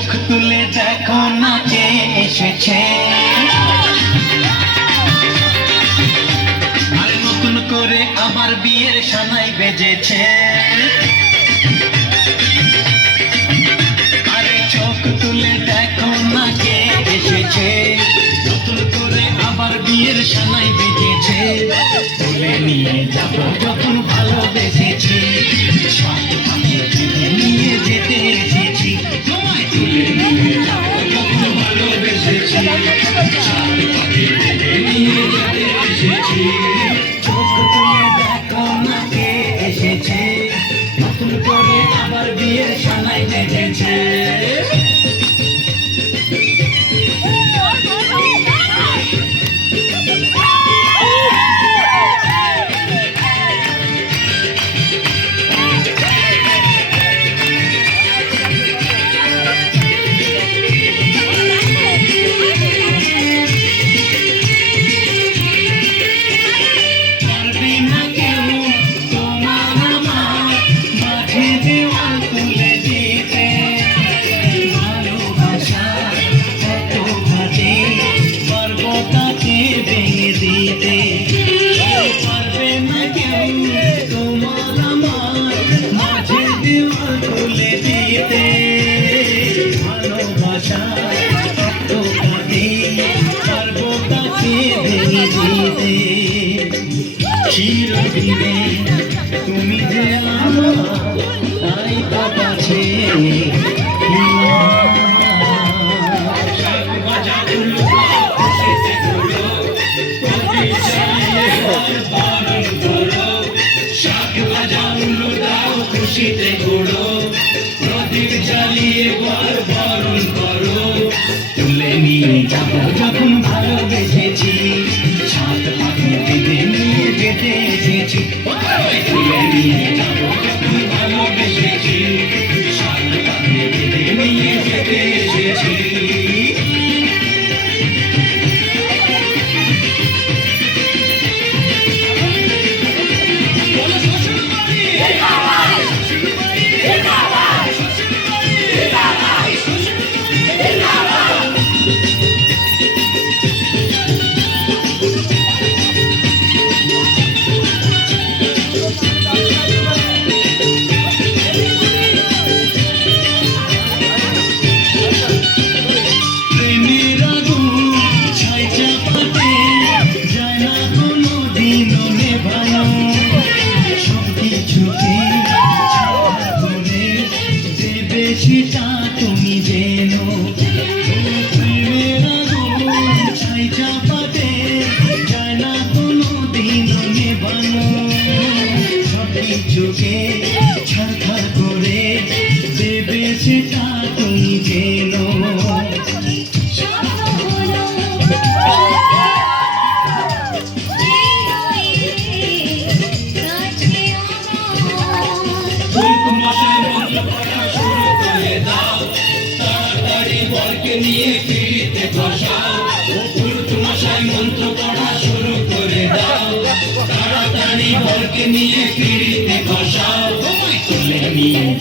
চোখ তুলে দেখো নাচে এসেছে। আর নতুন করে আমার বিয়ের সানাই বেজেছে। আরে চোখ তুলে দেখো নাচে এসেছে। নতুন করে আমার বিয়ের সানাই বেজেছে। তুলে নিয়ে যাব যখন ভালোবেসেছি সাত ভালোবাসা ভাজে পারব তাকে ভেঙে দিতে চিরদিনে তুমি যে আমার তাই তো কাছে খুশিতে ঘুরো প্রদীপ জ্বালিয়ে বর বরণ করো তুলে নিয়ে যাব যখন ভালোবেসেছি। সাত পাখি দিতে নিয়ে যেতে এসেছি। নিয়ে যাব যখন ভালোবেসেছি। কিছুকে ছাড়খাড় করে দেবে সেটা তুমি যেন নিয়ে ফিরিতে বসাও। মশাই মন্ত্র পড়া শুরু করে দাও তাড়াতাড়ি বরকে নিয়ে ফিরিতে বসাও তুলে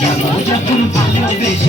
যাব যখন নিয়ে